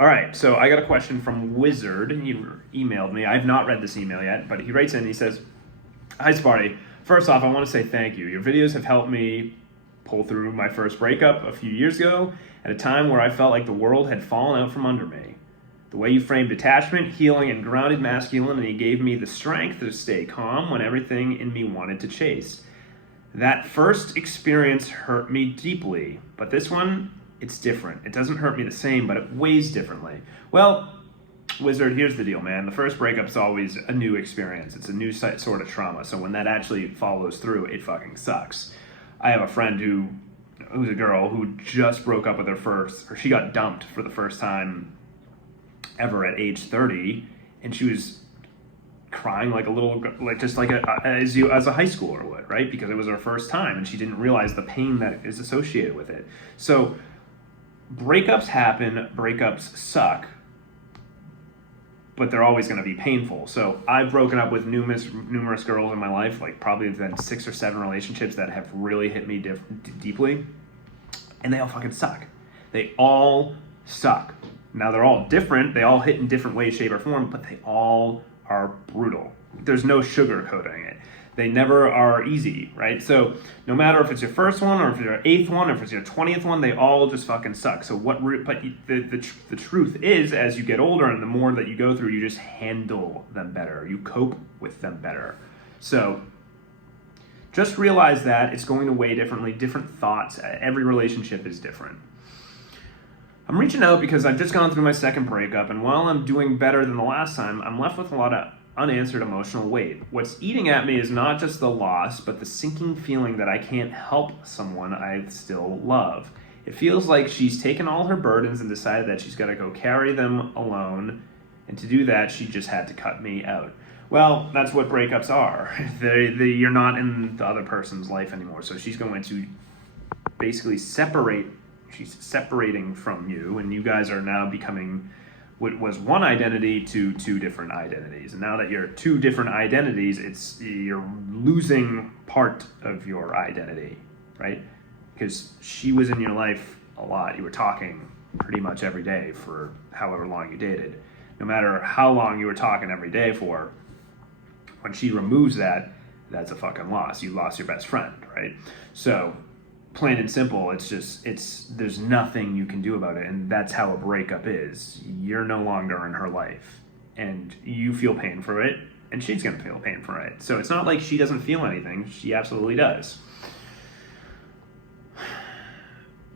All right, so I got a question from Wizard. He emailed me. I have not read this email yet, but he writes in, he says, "Hi, Sparty. First off, I want to say thank you. Your videos have helped me pull through my first breakup a few years ago at a time where I felt like the world had fallen out from under me. The way you framed detachment, healing, and grounded masculinity gave me the strength to stay calm when everything in me wanted to chase. That first experience hurt me deeply, but this one, it's different. It doesn't hurt me the same, but it weighs differently." Well, Wizard, here's the deal, man. The first breakup's always a new experience. It's a new sort of trauma. So when that actually follows through, it fucking sucks. I have a friend who's a girl who just broke up with she got dumped for the first time ever at age 30, and she was crying like a little, as a high schooler would, right? Because it was her first time, and she didn't realize the pain that is associated with it. So breakups happen, breakups suck, but they're always going to be painful. So I've broken up with numerous girls in my life, like probably been 6 or 7 relationships that have really hit me deeply, and they all fucking suck. They all suck. Now they're all different, they all hit in different ways, shape, or form, but they all are brutal. There's no sugarcoating it. They never are easy, right? So no matter if it's your first one, or if it's your 8th one, or if it's your 20th one, they all just fucking suck. So but the truth is, as you get older and the more that you go through, you just handle them better. You cope with them better. So just realize that it's going to weigh differently, different thoughts. Every relationship is different. I'm reaching out because I've just gone through my second breakup, and while I'm doing better than the last time, I'm left with a lot of unanswered emotional weight. What's eating at me is not just the loss, but the sinking feeling that I can't help someone I still love. It feels like she's taken all her burdens and decided that she's got to go carry them alone, and to do that, she just had to cut me out. Well, that's what breakups are. You're not in the other person's life anymore, so she's going to basically she's separating from you, and you guys are now becoming what was one identity to 2 different identities. And now that you're 2 different identities, you're losing part of your identity, right? Because she was in your life a lot. You were talking pretty much every day for however long you dated. No matter how long you were talking every day for, when she removes that, that's a fucking loss. You lost your best friend, right? So plain and simple, there's nothing you can do about it, and that's how a breakup is. You're no longer in her life, and you feel pain for it, and she's gonna feel pain for it. So it's not like she doesn't feel anything. She absolutely does.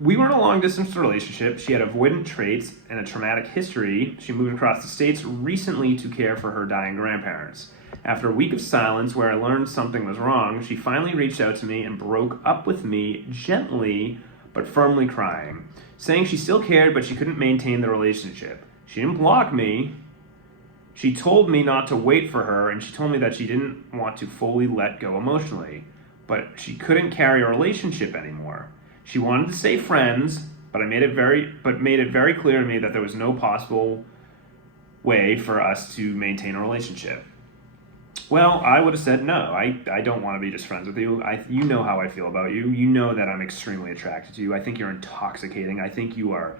We were in a long-distance relationship. She had avoidant traits and a traumatic history. She moved across the states recently to care for her dying grandparents. After a week of silence where I learned something was wrong, she finally reached out to me and broke up with me gently but firmly, crying, saying she still cared but she couldn't maintain the relationship. She didn't block me. She told me not to wait for her, and she told me that she didn't want to fully let go emotionally, but she couldn't carry a relationship anymore. She wanted to stay friends, but made it very clear to me that there was no possible way for us to maintain a relationship. Well, I would have said no. I don't want to be just friends with you. You know how I feel about you. You know that I'm extremely attracted to you. I think you're intoxicating. I think you are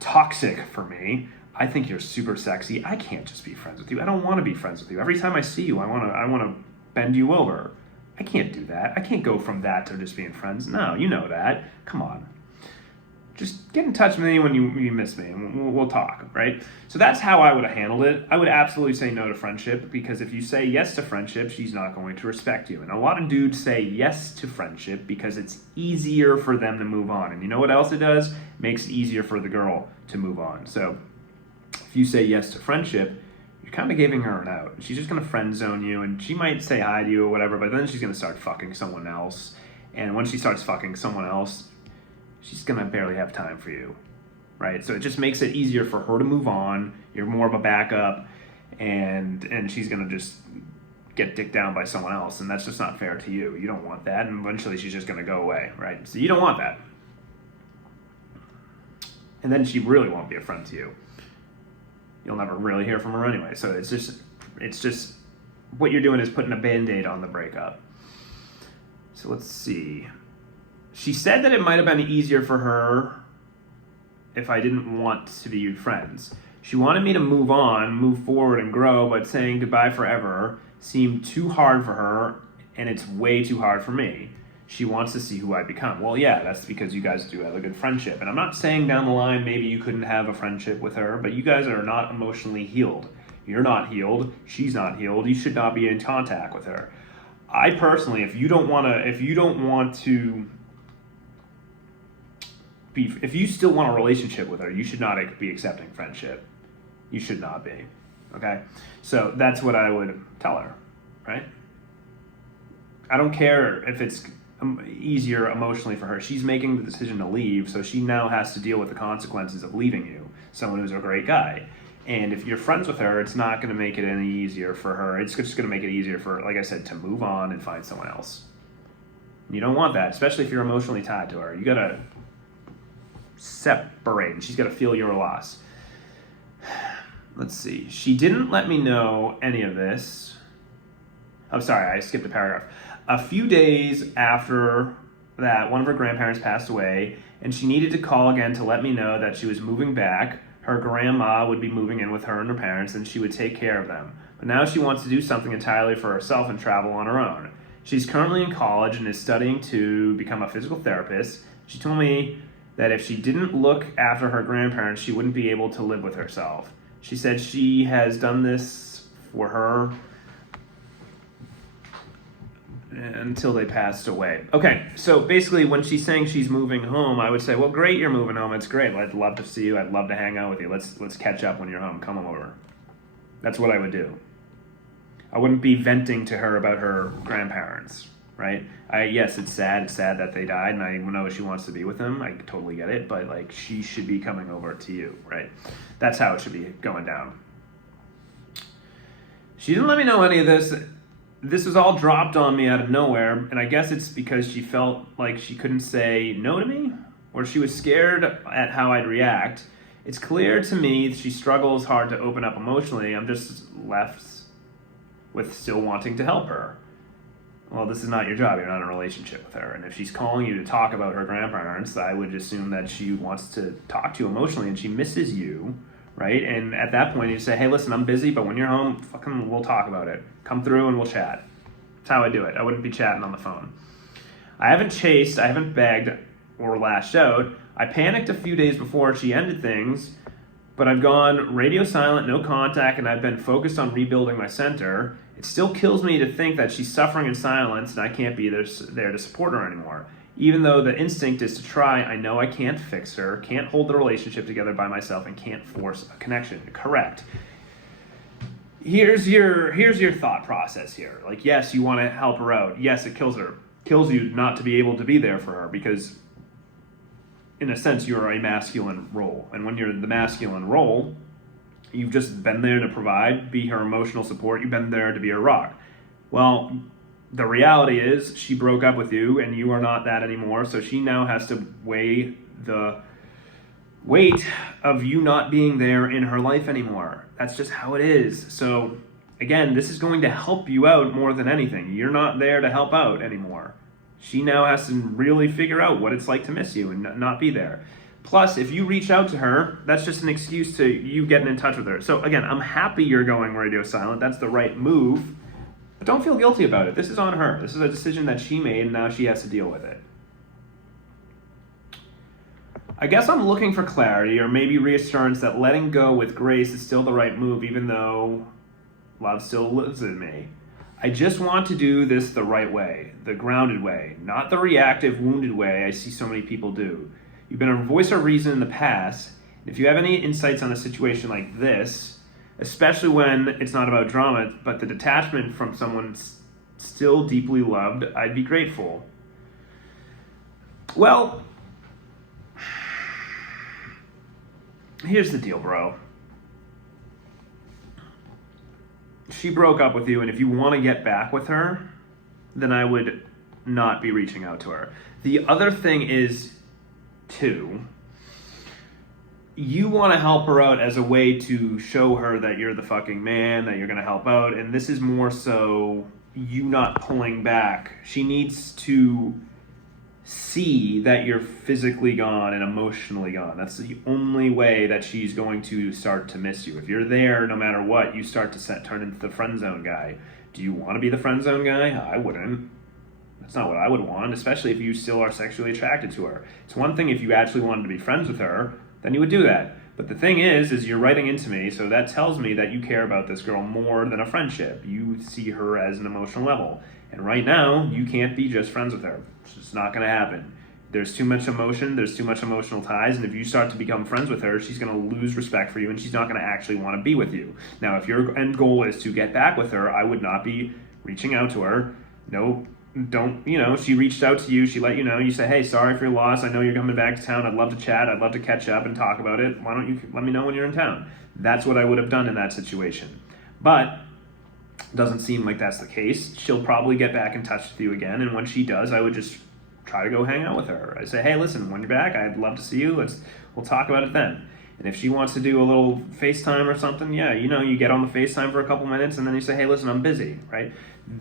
toxic for me. I think you're super sexy. I can't just be friends with you. I don't want to be friends with you. Every time I see you, I want to bend you over. I can't do that. I can't go from that to just being friends. No, you know that. Come on. Just get in touch with me when you miss me, and we'll talk, right? So that's how I would have handled it. I would absolutely say no to friendship, because if you say yes to friendship, she's not going to respect you. And a lot of dudes say yes to friendship because it's easier for them to move on. And you know what else it does? It makes it easier for the girl to move on. So if you say yes to friendship, you're kind of giving her an out. She's just going to friend zone you, and she might say hi to you or whatever, but then she's going to start fucking someone else. And when she starts fucking someone else, she's going to barely have time for you, right? So it just makes it easier for her to move on. You're more of a backup, and she's going to just get dicked down by someone else, and that's just not fair to you. You don't want that, and eventually she's just going to go away, right? So you don't want that. And then she really won't be a friend to you. You'll never really hear from her anyway. So it's just what you're doing is putting a Band-Aid on the breakup. So let's see. She said that it might have been easier for her if I didn't want to be friends. She wanted me to move on, move forward, and grow, but saying goodbye forever seemed too hard for her, and it's way too hard for me. She wants to see who I become. Well, yeah, that's because you guys do have a good friendship. And I'm not saying down the line maybe you couldn't have a friendship with her, but you guys are not emotionally healed. You're not healed. She's not healed. You should not be in contact with her. I personally, if you still want a relationship with her, you should not be accepting friendship. You should not be. Okay? So that's what I would tell her, right? I don't care if it's easier emotionally for her. She's making the decision to leave, so she now has to deal with the consequences of leaving you, someone who's a great guy. And if you're friends with her, it's not going to make it any easier for her. It's just going to make it easier for, like I said, to move on and find someone else. You don't want that, especially if you're emotionally tied to her. You got to separate, and she's got to feel your loss. Let's see. She didn't let me know any of this. I'm sorry, I skipped a paragraph. A few days after that, one of her grandparents passed away, and she needed to call again to let me know that she was moving back. Her grandma would be moving in with her and her parents, and she would take care of them. But now she wants to do something entirely for herself and travel on her own. She's currently in college and is studying to become a physical therapist. She told me that if she didn't look after her grandparents, she wouldn't be able to live with herself. She said she has done this for her until they passed away. Okay, so basically when she's saying she's moving home, I would say, well, great, you're moving home. It's great. I'd love to see you. I'd love to hang out with you. Let's catch up when you're home. Come over. That's what I would do. I wouldn't be venting to her about her grandparents, right? Yes, it's sad. It's sad that they died, and I know she wants to be with them. I totally get it, but like she should be coming over to you, right? That's how it should be going down. She didn't let me know any of this. This was all dropped on me out of nowhere, and I guess it's because she felt like she couldn't say no to me, or she was scared at how I'd react. It's clear to me she struggles hard to open up emotionally. I'm just left with still wanting to help her. Well, this is not your job. You're not in a relationship with her. And if she's calling you to talk about her grandparents, I would assume that she wants to talk to you emotionally and she misses you, right? And at that point, you say, hey, listen, I'm busy, but when you're home, fucking, we'll talk about it. Come through and we'll chat. That's how I do it. I wouldn't be chatting on the phone. I haven't chased, I haven't begged or lashed out. I panicked a few days before she ended things, but I've gone radio silent, no contact, and I've been focused on rebuilding my center. It still kills me to think that she's suffering in silence and I can't be there to support her anymore. Even though the instinct is to try, I know I can't fix her, can't hold the relationship together by myself, and can't force a connection. Correct. Here's your thought process here. Like, yes, you want to help her out. Yes, it kills her. Kills you not to be able to be there for her because, in a sense, you're a masculine role. And when you're the masculine role, you've just been there to provide, be her emotional support. You've been there to be her rock. Well, the reality is she broke up with you and you are not that anymore. So she now has to weigh the weight of you not being there in her life anymore. That's just how it is. So again, this is going to help you out more than anything. You're not there to help out anymore. She now has to really figure out what it's like to miss you and not be there. Plus, if you reach out to her, that's just an excuse to you getting in touch with her. So again, I'm happy you're going radio silent. That's the right move. But don't feel guilty about it. This is on her. This is a decision that she made, and now she has to deal with it. I guess I'm looking for clarity or maybe reassurance that letting go with grace is still the right move, even though love still lives in me. I just want to do this the right way, the grounded way, not the reactive, wounded way I see so many people do. You've been a voice of reason in the past. If you have any insights on a situation like this, especially when it's not about drama, but the detachment from someone still deeply loved, I'd be grateful. Well, here's the deal, bro. She broke up with you, and if you want to get back with her, then I would not be reaching out to her. The other thing is, too, you want to help her out as a way to show her that you're the fucking man, that you're going to help out, and this is more so you not pulling back. She needs to see that you're physically gone and emotionally gone. That's the only way that she's going to start to miss you. If you're there, no matter what, you start to turn into the friend zone guy. Do you want to be the friend zone guy? I wouldn't. That's not what I would want, especially if you still are sexually attracted to her. It's one thing if you actually wanted to be friends with her, then you would do that. But the thing is you're writing into me, so that tells me that you care about this girl more than a friendship. You see her as an emotional level. And right now, you can't be just friends with her. It's just not going to happen. There's too much emotion, there's too much emotional ties, and if you start to become friends with her, she's going to lose respect for you, and she's not going to actually want to be with you. Now, if your end goal is to get back with her, I would not be reaching out to her. No, don't, she reached out to you, she let you know, you say, hey, sorry for your loss, I know you're coming back to town, I'd love to chat, I'd love to catch up and talk about it, why don't you let me know when you're in town? That's what I would have done in that situation. But doesn't seem like that's the case. She'll probably get back in touch with you again, and when she does, I would just try to go hang out with her. I say, hey, listen, when you're back, I'd love to see you, we'll talk about it then. And if she wants to do a little FaceTime or something, yeah, you get on the FaceTime for a couple minutes and then you say, hey, listen, I'm busy, right?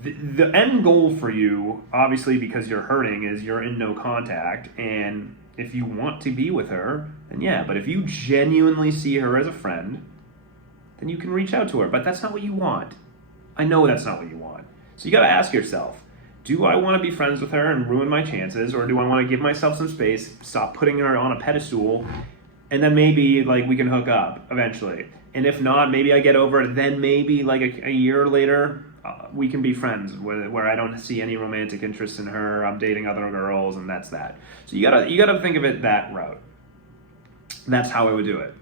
The end goal for you, obviously because you're hurting, is you're in no contact. And if you want to be with her, then yeah. But if you genuinely see her as a friend, then you can reach out to her. But that's not what you want. I know that's not what you want. So you got to ask yourself, do I want to be friends with her and ruin my chances? Or do I want to give myself some space, stop putting her on a pedestal, and then maybe we can hook up eventually? And if not, maybe I get over it. Then maybe a year later, we can be friends where I don't see any romantic interest in her. I'm dating other girls, and that's that. So you gotta think of it that route. That's how I would do it.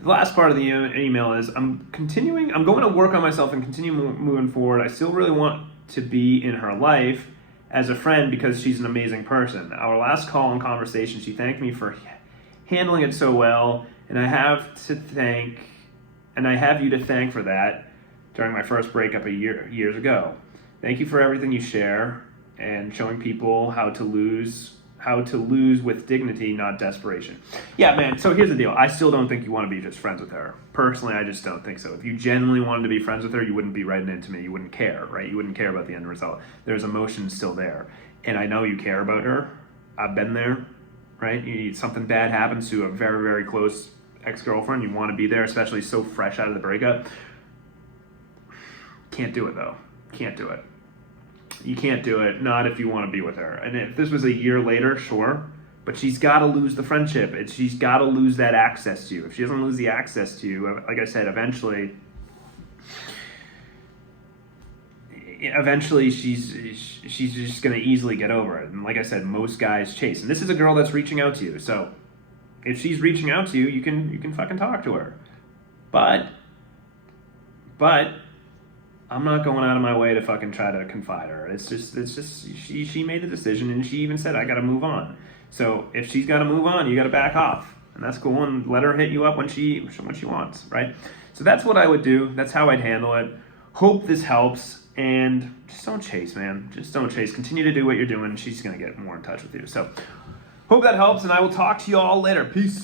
The last part of the email is I'm going to work on myself and continue moving forward. I still really want to be in her life as a friend because she's an amazing person. Our last call and conversation, she thanked me for handling it so well, and I have you to thank for that during my first breakup years ago. Thank you for everything you share and showing people how to lose with dignity, not desperation. Yeah, man, so here's the deal. I still don't think you want to be just friends with her. Personally, I just don't think so. If you genuinely wanted to be friends with her, you wouldn't be writing into me. You wouldn't care, right? You wouldn't care about the end result. There's emotion still there. And I know you care about her. I've been there, right? Something bad happens to a very, very close ex-girlfriend. You want to be there, especially so fresh out of the breakup. Can't do it, though. Can't do it. You can't do it, not if you want to be with her. And if this was a year later, sure, but she's got to lose the friendship. She's got to lose that access to you. If she doesn't lose the access to you, like I said, eventually she's just going to easily get over it. And like I said, most guys chase. And this is a girl that's reaching out to you. So if she's reaching out to you, you can fucking talk to her. But I'm not going out of my way to fucking try to confide her. It's just she made the decision, and she even said, I got to move on. So if she's got to move on, you got to back off, and that's cool. And let her hit you up when she wants, right? So that's what I would do. That's how I'd handle it. Hope this helps, and just don't chase, man. Just don't chase. Continue to do what you're doing. She's gonna get more in touch with you. So hope that helps, and I will talk to you all later. Peace.